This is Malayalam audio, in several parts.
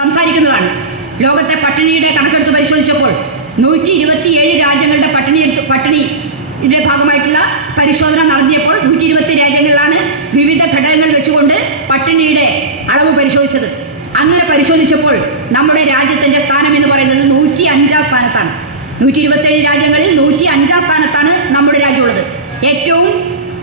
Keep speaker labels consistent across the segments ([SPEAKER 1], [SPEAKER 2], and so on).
[SPEAKER 1] സംസാരിക്കുന്നതാണ്. ലോകത്തെ പട്ടിണിയുടെ കണക്കെടുത്ത് പരിശോധിച്ചപ്പോൾ നൂറ്റി ഇരുപത്തിയേഴ് രാജ്യങ്ങളുടെ പട്ടിണി പട്ടിണിയുടെ ഭാഗമായിട്ടുള്ള പരിശോധന നടത്തിയപ്പോൾ നൂറ്റി ഇരുപത്തി രാജ്യങ്ങളിലാണ് വിവിധ ഘടകങ്ങൾ വെച്ചുകൊണ്ട് പട്ടിണിയുടെ അളവ് പരിശോധിച്ചത്. അങ്ങനെ പരിശോധിച്ചപ്പോൾ നമ്മുടെ രാജ്യത്തിന്റെ സ്ഥാനം എന്ന് പറയുന്നത് നൂറ്റി അഞ്ചാം സ്ഥാനത്താണ്. നൂറ്റി ഇരുപത്തേഴ് രാജ്യങ്ങളിൽ നൂറ്റി അഞ്ചാം സ്ഥാനത്താണ് നമ്മുടെ രാജ്യമുള്ളത്. ഏറ്റവും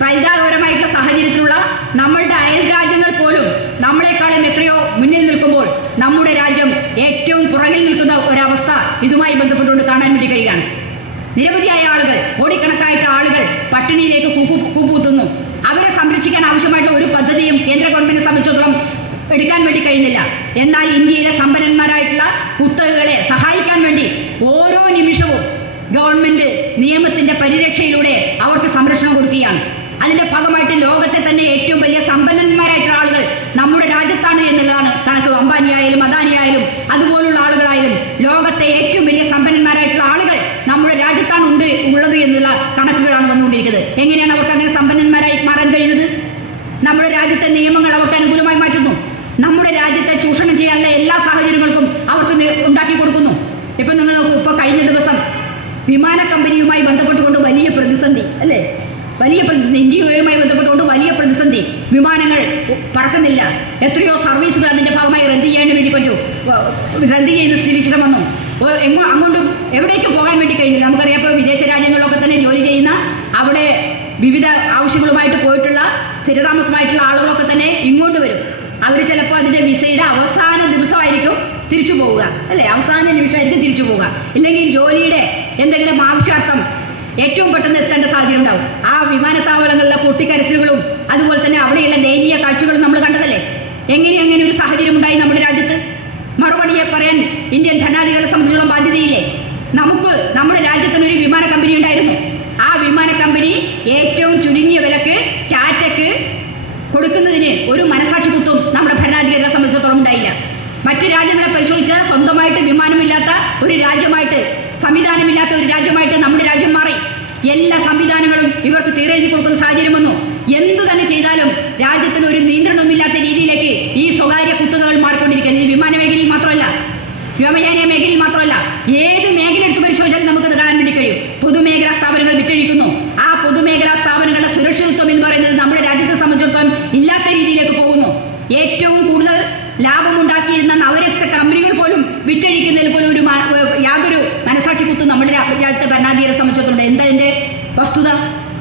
[SPEAKER 1] പരിതാപകരമായിട്ടുള്ള സാഹചര്യത്തിലുള്ള നമ്മളുടെ അയൽ രാജ്യങ്ങൾ പോലും നമ്മളെക്കാളും എത്രയോ മുന്നിൽ നിൽക്കുമ്പോൾ നമ്മുടെ രാജ്യം ഏറ്റവും പുറകിൽ നിൽക്കുന്ന ഒരവസ്ഥ ഇതുമായി ബന്ധപ്പെട്ടുകൊണ്ട് കാണാൻ വേണ്ടി കഴിയുകയാണ്. നിരവധിയായ ആളുകൾ കോടിക്കണക്കായിട്ട് ആളുകൾ പട്ടിണിയിലേക്ക് കൂപ്പു കൂപ്പുകുത്തുന്നു അവരെ സംരക്ഷിക്കാൻ ആവശ്യമായിട്ടുള്ള ഒരു പദ്ധതിയും കേന്ദ്ര ഗവൺമെന്റിനെ സംബന്ധിച്ചിടത്തോളം എടുക്കാൻ വേണ്ടി കഴിയുന്നില്ല. എന്നാൽ ഇന്ത്യയിലെ സമ്പന്നന്മാരായിട്ടുള്ള കുത്തകകളെ സഹായിക്കാൻ വേണ്ടി ഓരോ നിമിഷവും ഗവൺമെന്റ് നിയമത്തിന്റെ പരിരക്ഷയിലൂടെ അവർക്ക് സംരക്ഷണം കൊടുക്കുകയാണ്. അതിന്റെ ഭാഗമായിട്ട് ലോകത്തെ തന്നെ ഏറ്റവും വലിയ രാജ്യത്താണ് എന്നുള്ളതാണ് കണക്ക്. അംബാനിയായാലും അദാനിയായാലും അതുപോലുള്ള ആളുകളായാലും ലോകത്തെ ഏറ്റവും വലിയ സമ്പന്നന്മാരായിട്ടുള്ള ആളുകൾ നമ്മുടെ രാജ്യത്താണ് ഉണ്ട് ഉള്ളത് എന്നുള്ള കണക്കുകളാണ് വന്നുകൊണ്ടിരിക്കുന്നത്. എങ്ങനെയാണ് അവർക്ക് അങ്ങനെ സമ്പന്നന്മാരായി മാറാൻ കഴിയുന്നത് നമ്മുടെ രാജ്യത്തെ നിയമങ്ങൾ അവർക്ക് അനുകൂലമായി മാറ്റുന്നു. നമ്മുടെ രാജ്യത്തെ ചൂഷണം ചെയ്യാനുള്ള എല്ലാ സാഹചര്യങ്ങൾക്കും അവർക്ക് ഉണ്ടാക്കി കൊടുക്കുന്നു. ഇപ്പം നിങ്ങൾ നോക്കൂ ഇപ്പോൾ കഴിഞ്ഞ ദിവസം വിമാന കമ്പനിയുമായി ബന്ധപ്പെട്ടുകൊണ്ട് വലിയ പ്രതിസന്ധി അല്ലേ? വലിയ പ്രതിസന്ധി ഇന്ത്യയുമായി ബന്ധപ്പെട്ടുകൊണ്ട് വലിയ പ്രതിസന്ധി. വിമാനങ്ങൾ പറക്കുന്നില്ല. എത്രയോ സർവീസുകൾ അതിന്റെ ഭാഗമായി റദ്ദ് ചെയ്യാൻ വേണ്ടി പറ്റൂ. റദ്ദ് ചെയ്യുന്ന സ്ഥിതിവിശേഷം വന്നു. എങ്ങോ അങ്ങോട്ടും എവിടേക്ക് പോകാൻ വേണ്ടി കഴിഞ്ഞില്ല. നമുക്കറിയാം ഇപ്പോൾ വിദേശ രാജ്യങ്ങളിലൊക്കെ തന്നെ ജോലി ചെയ്യുന്ന അവിടെ വിവിധ ആവശ്യങ്ങളുമായിട്ട് പോയിട്ടുള്ള സ്ഥിരതാമസമായിട്ടുള്ള ആളുകളൊക്കെ തന്നെ ഇങ്ങോട്ട് വരും. അവർ ചിലപ്പോൾ അതിന്റെ വിസയുടെ അവസാന ദിവസമായിരിക്കും തിരിച്ചു പോവുക. അല്ലേ? അവസാന നിമിഷമായിരിക്കും തിരിച്ചു പോവുക. ഇല്ലെങ്കിൽ ജോലിയുടെ എന്തെങ്കിലും ആവശ്യാർത്ഥം ഏറ്റവും പെട്ടെന്ന് എത്തേണ്ട സാഹചര്യം ഉണ്ടാവും. ആ വിമാനത്താവളങ്ങളിലെ പൊട്ടിക്കരച്ചിലുകളും അതുപോലെ തന്നെ അവിടെയുള്ള ദയനീയ കാഴ്ചകളും നമ്മൾ കണ്ടതല്ലേ? എങ്ങനെ അങ്ങനെ ഒരു സാഹചര്യം ഉണ്ടായി നമ്മുടെ രാജ്യത്ത്? മറുപടിയെ പറയാൻ ഇന്ത്യൻ ധനാധികളെ സംബന്ധിച്ചുള്ള ബാധ്യതയില്ലേ? നമുക്ക് നമ്മുടെ രാജ്യത്തിന് ഒരു വിമാന കമ്പനി ഉണ്ടായിരുന്നു. ആ വിമാന കമ്പനി ഏറ്റവും ചുരുങ്ങിയ വിലക്ക് ടാറ്റയ്ക്ക് കൊടുക്കുന്നതിന് ഒരു മനസാക്ഷി കുത്തും നമ്മുടെ ഭരണാധികാരികളെ സംബന്ധിച്ചിടത്തോളം ഉണ്ടായില്ല. മറ്റു രാജ്യങ്ങളെ പരിശോധിച്ചാൽ സ്വന്തമായിട്ട് വിമാനമില്ലാത്ത ഒരു രാജ്യമായിട്ട് സംവിധാനമില്ലാത്ത ഒരു രാജ്യമായിട്ട് നമ്മുടെ എല്ലാ സംവിധാനങ്ങളും ഇവർക്ക് തീരെഴുതി കൊടുക്കുന്ന സാഹചര്യം വന്നു. എന്തു തന്നെ ചെയ്താലും രാജ്യത്തിന് ഒരു നിയന്ത്രണവുമില്ലാത്ത രീതിയിലേക്ക് ഈ സ്വകാര്യ കുത്തുകകൾ മാറിക്കൊണ്ടിരിക്കുന്നത് ഈ വിമാന മേഖലയിൽ മാത്രമല്ല വ്യോമയാന മേഖലയിൽ മാത്രമല്ല ഏത് മേഖല എടുത്ത് പരിശോധിച്ചാലും നമുക്കത് കാണാൻ വേണ്ടി കഴിയും. പൊതുമേഖലാ സ്ഥാപനങ്ങൾ വിറ്റഴിക്കുന്നു. ആ പൊതുമേഖലാ സ്ഥാപനങ്ങളുടെ സുരക്ഷിതത്വം എന്ന് പറയുന്നത് നമ്മുടെ രാജ്യത്തെ സംബന്ധിച്ചിടത്തോളം ഇല്ലാത്ത രീതിയിലേക്ക് പോകുന്നു. ഏറ്റവും കൂടുതൽ ലാഭമുണ്ടാക്കിയിരുന്ന നവരക്ത കമ്പനികൾ പോലും വിറ്റഴിക്കുന്നതിൽ പോലും ഒരു മാ- യാതൊരു മനസാക്ഷി കുത്തും നമ്മുടെ രാ- രാജ്യത്തെ ഭരണാധികാരിയെ സംബന്ധിച്ചിടത്തോളം എന്താ ഇതിന്റെ വസ്തുത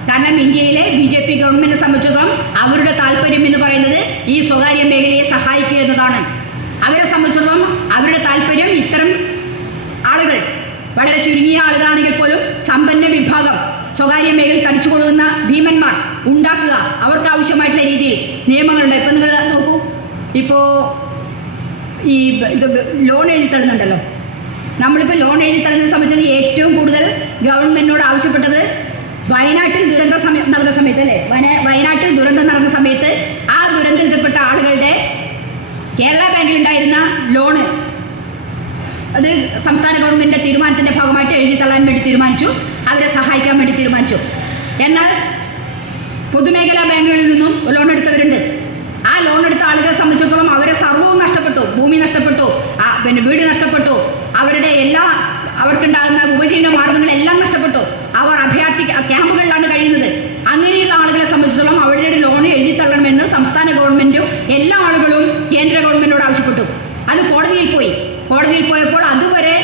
[SPEAKER 1] കാരണം ഇന്ത്യയിലെ ബി ജെ പി ഗവൺമെന്റിനെ സംബന്ധിച്ചിടത്തോളം അവരുടെ താല്പര്യം എന്ന് പറയുന്നത് ഈ സ്വകാര്യ മേഖലയെ സഹായിക്കുക എന്നതാണ്. അവരെ സംബന്ധിച്ചിടത്തോളം അവരുടെ താല്പര്യം ഇത്തരം ആളുകൾ വളരെ ചുരുങ്ങിയ ആളുകളാണെങ്കിൽ പോലും സമ്പന്ന വിഭാഗം സ്വകാര്യ മേഖലയിൽ തടിച്ചു കൊടുക്കുന്ന ഭീമന്മാർ ഉണ്ടാക്കുക അവർക്ക് ആവശ്യമായിട്ടുള്ള രീതിയിൽ നിയമങ്ങളുണ്ട്. ഇപ്പം നിങ്ങൾ നോക്കൂ. ഇപ്പോൾ ഈ ഇത് ലോൺ എഴുതി തരുന്നുണ്ടല്ലോ. നമ്മളിപ്പോൾ ലോൺ എഴുതി തരുന്നതിനെ സംബന്ധിച്ച് ഏറ്റവും കൂടുതൽ ഗവൺമെന്റിനോട് ആവശ്യപ്പെട്ടത് വയനാട്ടിൽ ദുരന്ത സമയം നടന്ന സമയത്ത് അല്ലേ? വയനാട്ടിൽ ദുരന്തം നടന്ന സമയത്ത് ആ ദുരന്തത്തിൽപ്പെട്ട ആളുകളുടെ കേരള ബാങ്കിൽ ഉണ്ടായിരുന്ന ലോണ് അത് സംസ്ഥാന ഗവൺമെന്റിന്റെ തീരുമാനത്തിന്റെ ഭാഗമായിട്ട് എഴുതി തള്ളാൻ വേണ്ടി തീരുമാനിച്ചു. അവരെ സഹായിക്കാൻ വേണ്ടി തീരുമാനിച്ചു. എന്നാൽ പൊതുമേഖലാ ബാങ്കുകളിൽ നിന്നും ലോൺ എടുത്തവരുണ്ട്. ആ ലോൺ എടുത്ത ആളുകളെ സംബന്ധിച്ചിടത്തോളം അവരെ സർവവും നഷ്ടപ്പെട്ടു. ഭൂമി നഷ്ടപ്പെട്ടു. പിന്നെ വീട് നഷ്ടപ്പെട്ടു. അവരുടെ എല്ലാ അവർക്കുണ്ടാകുന്ന ഉപജീവന മാർഗങ്ങളെല്ലാം നഷ്ടപ്പെട്ടു. അവർ അഭയാർത്ഥി ക്യാമ്പുകളിലാണ് കഴിയുന്നത്. അങ്ങനെയുള്ള ആളുകളെ സംബന്ധിച്ചിടത്തോളം അവരുടെ ലോൺ എഴുതി തള്ളണമെന്ന് സംസ്ഥാന ഗവൺമെന്റും എല്ലാ ആളുകളും കേന്ദ്ര ഗവൺമെന്റിനോട് ആവശ്യപ്പെട്ടു അത് കോടതിയിൽ പോയി കോടതിയിൽ പോയപ്പോൾ അതുവരെ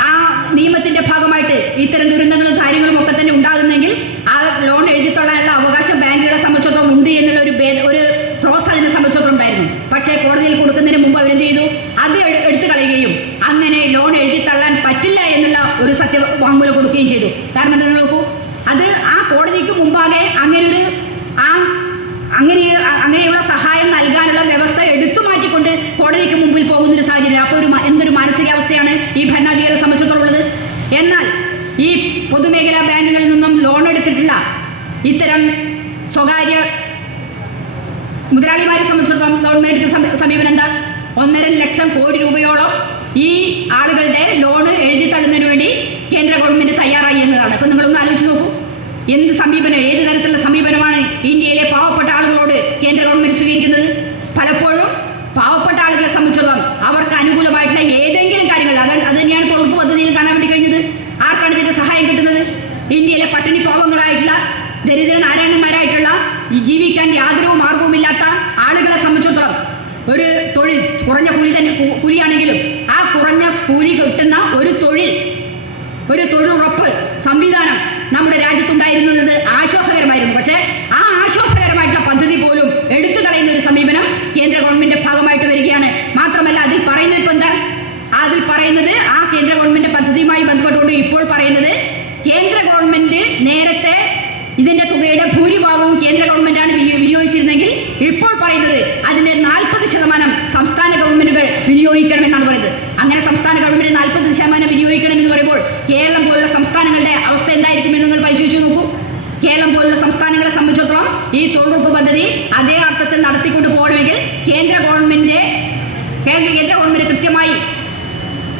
[SPEAKER 1] ആ നിയമത്തിന്റെ ഭാഗമായിട്ട് ഇത്തരം ദുരന്തങ്ങളും കാര്യങ്ങളും ഒക്കെ തന്നെ ഉണ്ടാകുന്നെങ്കിൽ ആ ലോൺ എഴുതിത്തള്ളാനുള്ള അവകാശം ബാങ്കുകളെ സംബന്ധിച്ചിടത്തോളം ഉണ്ട് എന്നുള്ള ഒരു ഭേദ- ഒരു ക്ലോസ് അതിനെ സംബന്ധിച്ചിടത്തോളം ഉണ്ടായിരുന്നു പക്ഷേ കോടതിയിൽ കൊടുക്കുന്നതിന് മുമ്പ് അവരെന്ത് ചെയ്തു അത് എട്- എടുത്തു കളയുകയും അങ്ങനെ ലോൺ എഴുതിത്തള്ളാൻ പറ്റില്ല എന്നുള്ള ഒരു സത്യവാങ്മൂലം കൊടുക്കുകയും ചെയ്തു. കാരണം എന്താ നോക്കൂ അത് ആ കോടതിക്ക് മുമ്പാകെ അങ്ങനെ ഒരു ആ അങ്ങനെ അങ്ങനെയുള്ള സഹായം നൽകാനുള്ള വ്യവസ്ഥ എടുത്തു മാറ്റിക്കൊണ്ട് കോടതിക്ക് മുമ്പിൽ പോകുന്ന ഒരു സാഹചര്യം. അപ്പോൾ ഒരു എന്തൊരു മാനസികാവസ്ഥയാണ് ഈ ഭരണാധികാരിയെ സംബന്ധിച്ചിടത്തോളം എന്നാൽ ഈ പൊതുമേഖലാ ബാങ്കുകളിൽ നിന്നും ലോൺ എടുത്തിട്ടുള്ള ഇത്തരം സ്വകാര്യ മുതലാളിമാരെ സംബന്ധിച്ചിടത്തോളം ഗവൺമെന്റ് സമീപനം എന്താ? ഒന്നര ലക്ഷം കോടി രൂപയോളം ഈ ആളുകളുടെ ലോൺ എഴുതി തള്ളുന്നതിന് വേണ്ടി കേന്ദ്ര ഗവൺമെന്റ് തയ്യാറായി എന്നതാണ്. അപ്പൊ നിങ്ങളൊന്ന് ആലോചിച്ച് നോക്കൂ. എന്ത് സമീപനം ഏത് തരത്തിലുള്ള സമീപനമാണ് ഇന്ത്യയിലെ പാവപ്പെട്ട ആളുകളോട് കേന്ദ്ര ഗവൺമെന്റ് സ്വീകരിക്കുന്നത്? പലപ്പോഴും പാവപ്പെട്ട ആളുകളെ സംബന്ധിച്ചിടത്തോളം അവർക്ക് അനുകൂലമായിട്ടുള്ള ഏതെങ്കിലും കാര്യങ്ങൾ അത് തന്നെയാണ് തൊഴിലുറപ്പ് പദ്ധതിയിൽ കാണാൻ വേണ്ടി കഴിഞ്ഞത്. ആർക്കാണ് ഇതിന്റെ സഹായം കിട്ടുന്നത്? ഇന്ത്യയിലെ പട്ടിണി പാവങ്ങളായിട്ടുള്ള ദരിദ്രനാരായണന്മാരായിട്ടുള്ള ഈ ജീവിക്കാൻ യാതൊരു മാർഗവുമില്ലാത്ത ആളുകളെ സംബന്ധിച്ചിടത്തോളം ഒരു തൊഴിൽ കുറഞ്ഞ കൂലി തന്നെ കൂലിയാണെങ്കിലും കിട്ടുന്ന ഒരു തൊഴിൽ ഒരു തൊഴിലുറപ്പ് സംവിധാനം നമ്മുടെ രാജ്യത്തുണ്ടായിരുന്നത് ആശ്വാസകരമായിരുന്നു പക്ഷേ ആ ആശ്വാസകരമായിട്ടുള്ള പദ്ധതി പോലും എടുത്തു കളയുന്ന ഒരു സമീപനം കേന്ദ്ര ഗവൺമെന്റിന്റെ ഭാഗമായിട്ട് വരികയാണ് മാത്രമല്ല അതിൽ പറയുന്നത് ഇപ്പം എന്താ അതിൽ പറയുന്നത് ആ കേന്ദ്ര ഗവൺമെന്റ് പദ്ധതിയുമായി ബന്ധപ്പെട്ടുകൊണ്ട് ഇപ്പോൾ പറയുന്നത് കേന്ദ്ര ഗവൺമെന്റ് നേരത്തെ ഇതിന്റെ തുകയുടെ ഭൂരിഭാഗവും കേന്ദ്ര ഗവൺമെന്റാണ് വിനിയോ- വിനിയോഗിച്ചിരുന്നെങ്കിൽ ഇപ്പോൾ പറയുന്നത് അതിന്റെ നാൽപ്പത് ശതമാനം സംസ്ഥാന ഗവൺമെന്റുകൾ വിനിയോഗിക്കണമെന്നാണ് പറയുന്നത് അങ്ങനെ സംസ്ഥാന ഗവൺമെന്റ് നാൽപ്പത് ശതമാനം വിനിയോഗിക്കണമെന്ന് പറയുമ്പോൾ കേരളം പോലുള്ള സംസ്ഥാനങ്ങളുടെ അവസ്ഥ എന്തായിരിക്കുമെന്ന് നിങ്ങൾ പരിശോധിച്ച് നോക്കൂ കേരളം പോലുള്ള സംസ്ഥാനങ്ങളെ സംബന്ധിച്ചിടത്തോളം ഈ തൊഴിലുറപ്പ് പദ്ധതി അതേ അർത്ഥത്തിൽ നടത്തിക്കൊണ്ട് പോകണമെങ്കിൽ കേന്ദ്ര ഗവൺമെന്റ് കേന്ദ്ര ഗവൺമെന്റ് കൃത്യമായി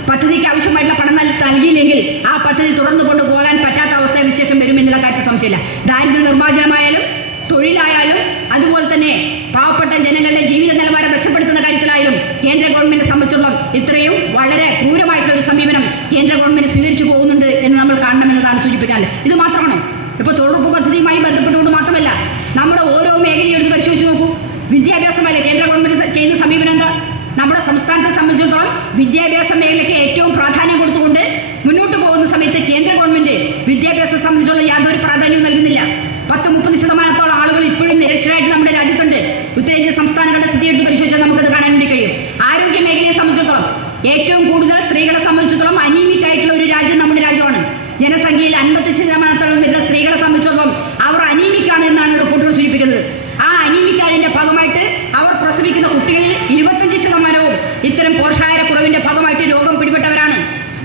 [SPEAKER 1] പദ്ധതിക്ക് ആവശ്യമായിട്ടുള്ള പണം നൽ- നൽകിയില്ലെങ്കിൽ ആ പദ്ധതി തുടർന്നു കൊണ്ടുപോകാൻ പറ്റാത്ത അവസ്ഥ വിശേഷം വരുമെന്നുള്ള കാര്യത്തിൽ സംശയമില്ല. ദാരിദ്ര്യ നിർമ്മാർജനമായാലും തൊഴിലായാലും അതുപോലെ തന്നെ പാവപ്പെട്ട ജനങ്ങളുടെ ജീവിത നിലവാരം മെച്ചപ്പെടുത്തുന്ന കാര്യത്തിലായാലും കേന്ദ്ര ഗവൺമെന്റിനെ സംബന്ധിച്ചിടത്തോളം ഇത്രയും വളരെ ക്രൂരമായിട്ടുള്ള ഒരു സമീപനം കേന്ദ്ര ഗവൺമെന്റ് സ്വീകരിച്ചു പോകുന്നുണ്ട് എന്ന് നമ്മൾ കാണണമെന്നതാണ് സൂചിപ്പിക്കാനുള്ളത് ഇത് മാത്രമാണോ ഇപ്പോൾ തൊഴിലുറപ്പ് പദ്ധതിയുമായി ബന്ധപ്പെട്ടുകൊണ്ട് മാത്രമല്ല നമ്മുടെ ഓരോ മേഖലയും എടുത്ത് പരിശോധിച്ച് നോക്കൂ വിദ്യാഭ്യാസമല്ല കേന്ദ്ര ഗവൺമെന്റ് സ- ചെയ്യുന്ന സമീപനം എന്താ നമ്മുടെ സംസ്ഥാനത്തെ സംബന്ധിച്ചിടത്തോളം വിദ്യാഭ്യാസ മേഖലയ്ക്ക് ഏറ്റവും പ്രാധാന്യം കൊടുത്തുകൊണ്ട് മുന്നോട്ട് പോകുന്ന സമയത്ത് കേന്ദ്ര ഗവൺമെന്റ് വിദ്യാഭ്യാസം സംബന്ധിച്ചുള്ള യാതൊരു പ്രാധാന്യവും നൽകുന്നില്ല പത്ത് മുപ്പത് ശതമാനത്തോളം ആളുകൾ ഇപ്പോഴും നിരക്ഷരായിട്ട് നമ്മുടെ രാജ്യത്തുണ്ട് ഉത്തരേന്ത്യൻ സംസ്ഥാനങ്ങളുടെ സ്ഥിതി എടുത്ത് പരിശോധിച്ചാൽ നമുക്കത് കാണാൻ വേണ്ടി കഴിയും ആരോഗ്യ മേഖലയെ സംബന്ധിച്ചിടത്തോളം ഏറ്റവും കൂടുതൽ സ്ത്രീകളെ സംബന്ധിച്ചിടത്തോളം അനീമിക് ആയിട്ടുള്ള ഒരു രാജ്യം നമ്മുടെ രാജ്യമാണ് ജനസംഖ്യയിൽ അൻപത്തി ശതമാനത്തോളം വരുന്ന സ്ത്രീകളെ സംബന്ധിച്ചിടത്തോളം അവർ അനീമിക് ആണ് എന്നാണ് റിപ്പോർട്ടുകൾ സൂചിപ്പിക്കുന്നത് ആ അനീമിക് ആയതിന്റെ ഭാഗമായിട്ട് അവർ പ്രസവിക്കുന്ന കുട്ടികളിൽ ഇരുപത്തഞ്ച് ശതമാനവും ഇത്തരം പോഷകാഹാരക്കുറവിന്റെ ഭാഗമായിട്ട് രോഗം പിടിപെട്ടവരാണ്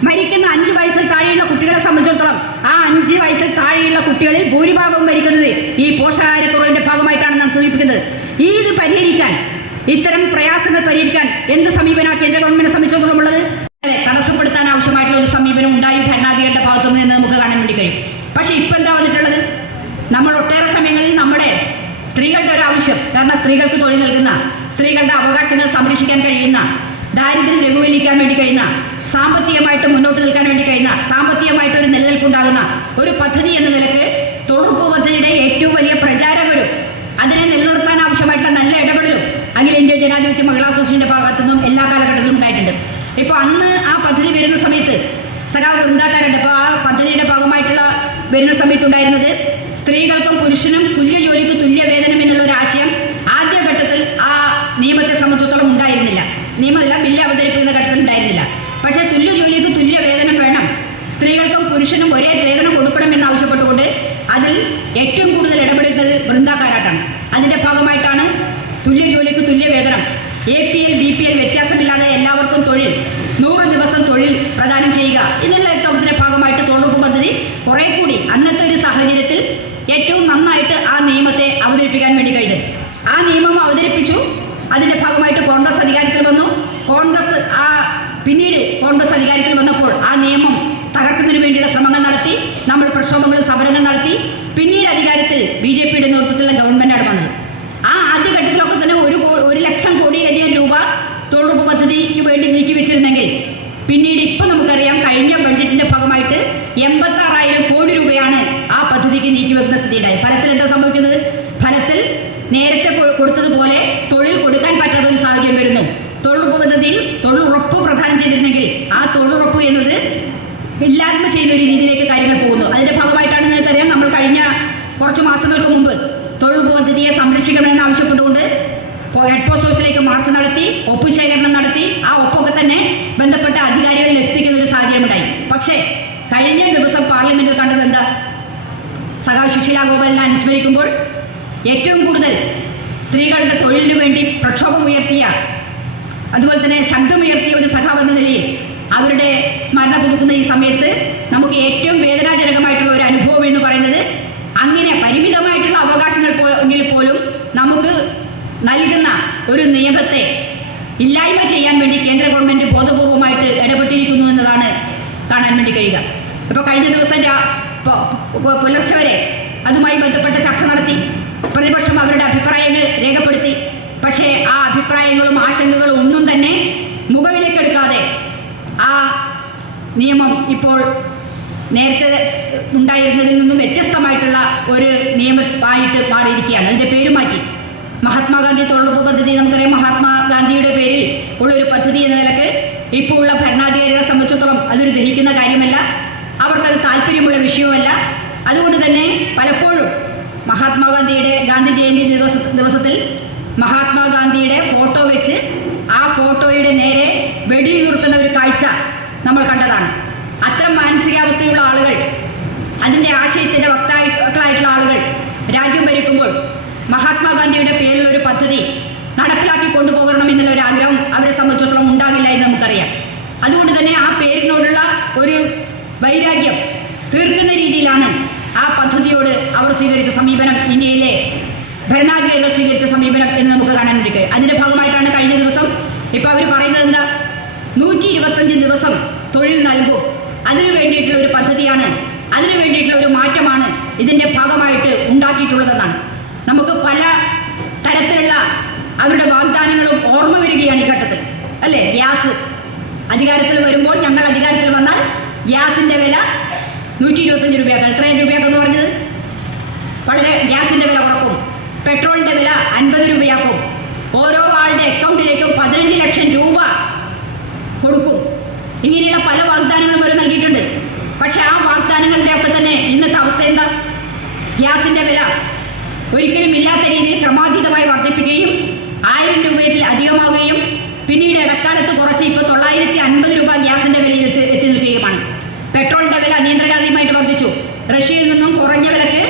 [SPEAKER 1] മരിക്കുന്ന അഞ്ച് വയസ്സിൽ താഴെയുള്ള സംബന്ധിച്ചിടത്തോളം ആ അഞ്ച് വയസ്സിൽ താഴെയുള്ള കുട്ടികളിൽ ഭൂരിഭാഗവും ഭരിക്കുന്നത് ഈ പോഷകാഹാരക്കുറവിന്റെ ഭാഗമായിട്ടാണ് നാം സൂചിപ്പിക്കുന്നത്. ഇത് പരിഹരിക്കാൻ ഇത്തരം പ്രയാസങ്ങൾ പരിഹരിക്കാൻ എന്ത് സമീപനമാണ് കേന്ദ്ര ഗവൺമെന്റിനെ സംബന്ധിച്ചുള്ളത് തടസ്സപ്പെടുത്താൻ ആവശ്യമായിട്ടുള്ള ഒരു സമീപനം ഉണ്ടായി ഭരണാധികളുടെ ഭാഗത്തു നിന്ന് നമുക്ക് കാണാൻ വേണ്ടി കഴിയും. പക്ഷെ ഇപ്പം എന്താ വന്നിട്ടുള്ളത്? നമ്മൾ ഒട്ടേറെ സമയങ്ങളിൽ നമ്മുടെ സ്ത്രീകളുടെ ഒരു ആവശ്യം കാരണം സ്ത്രീകൾക്ക് തൊഴിൽ നൽകുന്ന സ്ത്രീകളുടെ അവകാശങ്ങൾ സംരക്ഷിക്കാൻ കഴിയുന്ന ദാരിദ്ര്യം ലഘൂകരിക്കാൻ വേണ്ടി കഴിയുന്ന സാമ്പത്തികമായിട്ട് മുന്നോട്ട് നിൽക്കാൻ വേണ്ടി കഴിയുന്ന സാമ്പത്തികമായിട്ട് ഒരു നിലനിൽപ്പുണ്ടാകുന്ന ഒരു പദ്ധതി എന്ന നിലയ്ക്ക് തൊഴിലുറപ്പ് പദ്ധതിയുടെ ഏറ്റവും വലിയ പ്രചാരകരും അതിനെ നിലനിർത്താൻ ആവശ്യമായിട്ടുള്ള നല്ല ഇടപെടലും അഖിലേന്ത്യാ ജനാധിപത്യ മഹിളാ അസോസിയേഷന്റെ ഭാഗത്തുനിന്നും എല്ലാ കാലഘട്ടത്തിലും ഉണ്ടായിട്ടുണ്ട്. ഇപ്പോൾ അന്ന് ആ പദ്ധതി വരുന്ന സമയത്ത് സഖാവ് ഉണ്ടാക്കാറുണ്ട് അപ്പോൾ ആ പദ്ധതിയുടെ ഭാഗമായിട്ടുള്ള വരുന്ന സമയത്തുണ്ടായിരുന്നത് ബി പി എൽ വ്യത്യാസമില്ലാതെ എല്ലാവർക്കും തൊഴിൽ. നൂറ് ദിവസം തൊഴിൽ പ്രദാനം ചെയ്യുക. എന്നുള്ള തൊഴിലിന്റെ ഭാഗമായിട്ട് തൊഴിലുറപ്പ് പദ്ധതി കുറെ കൂടി അന്നത്തെ ഒരു സാഹചര്യത്തിൽ ഏറ്റവും നന്നായിട്ട് ആ നിയമത്തെ അവതരിപ്പിക്കാൻ വേണ്ടി കഴിഞ്ഞത് ആ നിയമം അവതരിപ്പിച്ചു അതിന്റെ ഭാഗമായിട്ട് കോൺഗ്രസ് അധികാരത്തിൽ വന്നു കോൺഗ്രസ് ആ പിന്നീട് കോൺഗ്രസ് അധികാരത്തിൽ വന്നപ്പോൾ ആ നിയമം തകർക്കുന്നതിന് വേണ്ടിയുള്ള ശ്രമങ്ങൾ നടത്തി നമ്മൾ പ്രക്ഷോഭങ്ങൾ സമരങ്ങൾ നടത്തി പിന്നീട് അധികാരത്തിൽ ബി ജെ പിയുടെ നേതൃത്വത്തിലുള്ള ഗവൺമെന്റാണ് വന്നത് ആ ആദ്യഘട്ടത്തിലൊക്കെ തന്നെ ഒരു കോ- ഒരു ലക്ഷം കോടിയിലധികം രൂപ തൊഴിലുറപ്പ് പദ്ധതിക്ക് വേണ്ടി നീക്കി വെച്ചിരുന്നെങ്കിൽ പിന്നീട് ഇപ്പം നമുക്കറിയാം കഴിഞ്ഞ ബഡ്ജറ്റിന്റെ ഭാഗമായിട്ട് എൺപത്തി ആറായിരം കോടി രൂപയാണ് ആ പദ്ധതിക്ക് നീക്കി വെക്കുന്ന സ്ഥിതിയുണ്ടായി ഫലത്തിൽ എന്താ സംഭവിക്കുന്നത് ഫലത്തിൽ നേരത്തെ കൊ- കൊടുത്തതുപോലെ തൊഴിൽ കൊടുക്കാൻ പറ്റാത്ത ഒരു സാഹചര്യം വരുന്നു തൊഴിലുറപ്പ് പദ്ധതിയിൽ തൊഴിലുറപ്പ് പ്രദാനം ചെയ്തിരുന്നെങ്കിൽ ആ തൊഴിലുറപ്പ് എന്നത് ഇല്ലായ്മ ചെയ്യുന്ന ഒരു രീതിയിലേക്ക് കാര്യങ്ങൾ പോകുന്നു. അതിന്റെ ഭാഗമായിട്ടാണ് നിങ്ങൾക്കറിയാം നമ്മൾ കഴിഞ്ഞ കുറച്ച് മാസങ്ങൾക്ക് മുമ്പ് തൊഴിൽ പദ്ധതിയെ സംരക്ഷിക്കണമെന്ന് ആവശ്യപ്പെട്ടുകൊണ്ട് ഹെഡ് പോസ്റ്റ് ഓഫീസിലേക്ക് മാർച്ച് നടത്തി ഒപ്പ് ശേഖരണം നടത്തി ആ ഒപ്പൊക്കെ തന്നെ ബന്ധപ്പെട്ട അധികാരികളിൽ എത്തിക്കുന്ന ഒരു സാഹചര്യം ഉണ്ടായി. പക്ഷേ കഴിഞ്ഞ ദിവസം പാർലമെന്റിൽ കണ്ടത് എന്താ? സഖാ സുശീല ഗോപാലിനെ അനുസ്മരിക്കുമ്പോൾ ഏറ്റവും കൂടുതൽ സ്ത്രീകളുടെ തൊഴിലിനു വേണ്ടി പ്രക്ഷോഭം ഉയർത്തിയ അതുപോലെ തന്നെ ശബ്ദമുയർത്തിയ ഒരു സഖാവ് എന്ന നിലയിൽ അവരുടെ സ്മരണ പുതുക്കുന്ന ഈ സമയത്ത് നമുക്ക് ഏറ്റവും വേദനാജനകമായിട്ടുള്ള ഒരു അനുഭവം എന്ന് പറയുന്നത് അങ്ങനെ പരിമിതമായിട്ടുള്ള അവകാശങ്ങൾ എങ്കിൽ പോലും നമുക്ക് നൽകുന്ന ഒരു നിയമത്തെ ഇല്ലായ്മ ചെയ്യാൻ വേണ്ടി കേന്ദ്ര ഗവൺമെന്റ് ബോധപൂർവമായിട്ട് ഇടപെട്ടിരിക്കുന്നു എന്നതാണ് കാണാൻ വേണ്ടി കഴിയുക. ഇപ്പോൾ കഴിഞ്ഞ ദിവസം പുലർച്ചെ വരെ അതുമായി ബന്ധപ്പെട്ട ചർച്ച നടത്തി. പ്രതിപക്ഷം അവരുടെ അഭിപ്രായങ്ങൾ രേഖപ്പെടുത്തി. പക്ഷേ ആ അഭിപ്രായങ്ങളും ആശങ്കകളും ഒന്നും തന്നെ മുഖവിലേക്കെടുക്കാതെ ആ നിയമം ഇപ്പോൾ നേരത്തെ ഉണ്ടായിരുന്നതിൽ നിന്നും വ്യത്യസ്തമായിട്ടുള്ള ഒരു നിയമമായിട്ട് മാറിയിരിക്കുകയാണ്. അതിന്റെ പേര് മാറ്റി. മഹാത്മാഗാന്ധി തൊഴിലുറപ്പ് പദ്ധതി നമുക്കറിയാം. മഹാത്മാഗാന്ധിയുടെ പേരിൽ ഉള്ള ഒരു പദ്ധതി എന്ന നിലയ്ക്ക് ഇപ്പോൾ ഉള്ള ഭരണാധികാരികളെ സംബന്ധിച്ചിടത്തോളം അതൊരു ദഹിക്കുന്ന കാര്യമല്ല. അവർക്കത് താല്പര്യമുള്ള വിഷയമല്ല. അതുകൊണ്ട് തന്നെ പലപ്പോഴും മഹാത്മാഗാന്ധിയുടെ ഗാന്ധി ജയന്തി ദിവസ ദിവസത്തിൽ മഹാത്മാഗാന്ധിയുടെ ഫോട്ടോ വെച്ച് ആ ഫോട്ടോയുടെ നേരെ വെടിയുറുക്കുന്ന ഒരു കാഴ്ച നമ്മൾ കണ്ടതാണ്. അത്തരം മാനസികാവസ്ഥയുള്ള ആളുകൾ അതിന്റെ ആശയത്തിന്റെ വക്താക്കളായിട്ടുള്ള ആളുകൾ രാജ്യം ഭരിക്കുമ്പോൾ മഹാത്മാഗാന്ധിയുടെ പേരിൽ ഒരു പദ്ധതി നടപ്പിലാക്കി കൊണ്ടുപോകണം എന്നുള്ള ഒരു ആഗ്രഹം അവരെ സംബന്ധിച്ചിടത്തോളം ഉണ്ടാകില്ല എന്ന് നമുക്കറിയാം. അതുകൊണ്ട് തന്നെ ആ പേരിനോടുള്ള ഒരു വൈരാഗ്യം തീർക്കുന്ന രീതിയിലാണ് ആ പദ്ധതിയോട് അവർ സ്വീകരിച്ച സമീപനം ഇന്ത്യയിലെ ഭരണാധികാരികൾ സ്വീകരിച്ച സമീപനം എന്ന് നമുക്ക് കാണാൻ വേണ്ടി കഴിയും അതിന്റെ ഭാഗമായിട്ടാണ് കഴിഞ്ഞ ദിവസം ഇപ്പോൾ അവർ പറയുന്നത് എന്താ നൂറ്റി ഇരുപത്തഞ്ച് ദിവസം തൊഴിൽ നൽകും അതിനു വേണ്ടിയിട്ടുള്ള ഒരു പദ്ധതിയാണ് അതിനു വേണ്ടിയിട്ടുള്ള ഒരു മാറ്റമാണ് ഇതിന്റെ ഭാഗമായിട്ട് ഉണ്ടാക്കിയിട്ടുള്ളതെന്നാണ് നമുക്ക് പല തരത്തിലുള്ള അവരുടെ വാഗ്ദാനങ്ങളും ഓർമ്മ വരികയാണ് ഈ ഘട്ടത്തിൽ. അല്ലേ? ഗ്യാസ് അധികാരത്തിൽ വരുമ്പോൾ ഞങ്ങൾ അധികാരത്തിൽ വന്നാൽ ഗ്യാസിന്റെ വില നൂറ്റി ഇരുപത്തഞ്ച് രൂപയാക്കാം എത്രയും രൂപയാക്കെന്ന് പറഞ്ഞത്? വളരെ ഗ്യാസിന്റെ വില കുറക്കും. പെട്രോളിന്റെ വില അൻപത് രൂപയാക്കും ഓരോ ആളുടെ അക്കൗണ്ടിലേക്കും പതിനഞ്ച് ലക്ഷം രൂപ കൊടുക്കും ഇങ്ങനെയുള്ള പല വാഗ്ദാനങ്ങളും അവർ നൽകിയിട്ടുണ്ട് പക്ഷേ ആ വാഗ്ദാനങ്ങളുടെ ഒക്കെ തന്നെ ഇന്നത്തെ അവസ്ഥ എന്താ ഗ്യാസിന്റെ വില ഒരിക്കലും ഇല്ലാത്ത രീതിയിൽ ക്രമാതീതമായി വർദ്ധിപ്പിക്കുകയും ആയിരം രൂപയിൽ അധികമാവുകയും ഇടക്കാലത്ത് കുറച്ച് ഇപ്പോൾ തൊള്ളായിരത്തി അൻപത് രൂപ ഗ്യാസിന്റെ വിലയിൽ എത്തി നിൽക്കുകയാണ് പെട്രോളിന്റെ വില നിയന്ത്രണാതീയമായിട്ട് വർദ്ധിച്ചു. റഷ്യയിൽ നിന്നും കുറഞ്ഞ വിലക്ക്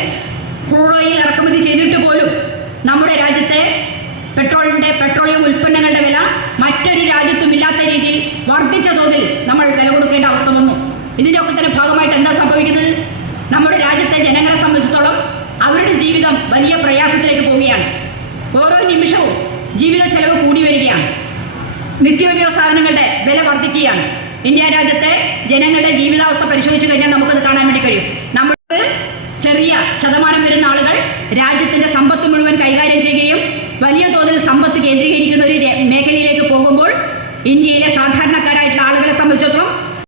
[SPEAKER 1] ക്രൂഡ് ഓയിൽ ഇറക്കുമതി ചെയ്തിട്ട് പോലും നമ്മുടെ രാജ്യത്തെ പെട്രോളിന്റെ പെട്രോളിയം ഉൽപ്പന്നങ്ങളുടെ വില മറ്റൊരു രാജ്യത്തും ഇല്ലാത്ത രീതിയിൽ വർദ്ധിച്ച തോതിൽ നമ്മൾ വില കൊടുക്കേണ്ട അവസ്ഥ വന്നു. ഇതിന്റെ ഒക്കെ തന്നെ ഭാഗമായിട്ട് എന്താ സംഭവിക്കുന്നത്? നമ്മുടെ രാജ്യത്തെ ജനങ്ങളെ സംബന്ധിച്ചിടത്തോളം അവരുടെ ജീവിതം വലിയ പ്രയാസത്തിലേക്ക് പോവുകയാണ് ഓരോ നിമിഷവും ജീവിത ചെലവ് കൂടി വരികയാണ് നിത്യോപയോഗ സാധനങ്ങളുടെ വില വർദ്ധിക്കുകയാണ് ഇന്ത്യ രാജ്യത്തെ ജനങ്ങളുടെ ജീവിതാവസ്ഥ പരിശോധിച്ചു കഴിഞ്ഞാൽ നമുക്കത് കാണാൻ വേണ്ടി കഴിയും. നമുക്ക് ചെറിയ ശതമാനം വരുന്ന ആളുകൾ രാജ്യത്തിന്റെ സമ്പത്ത് മുഴുവൻ കൈകാര്യം ചെയ്യുകയും വലിയ തോതിൽ സമ്പത്ത് കേന്ദ്രീകരിക്കുന്ന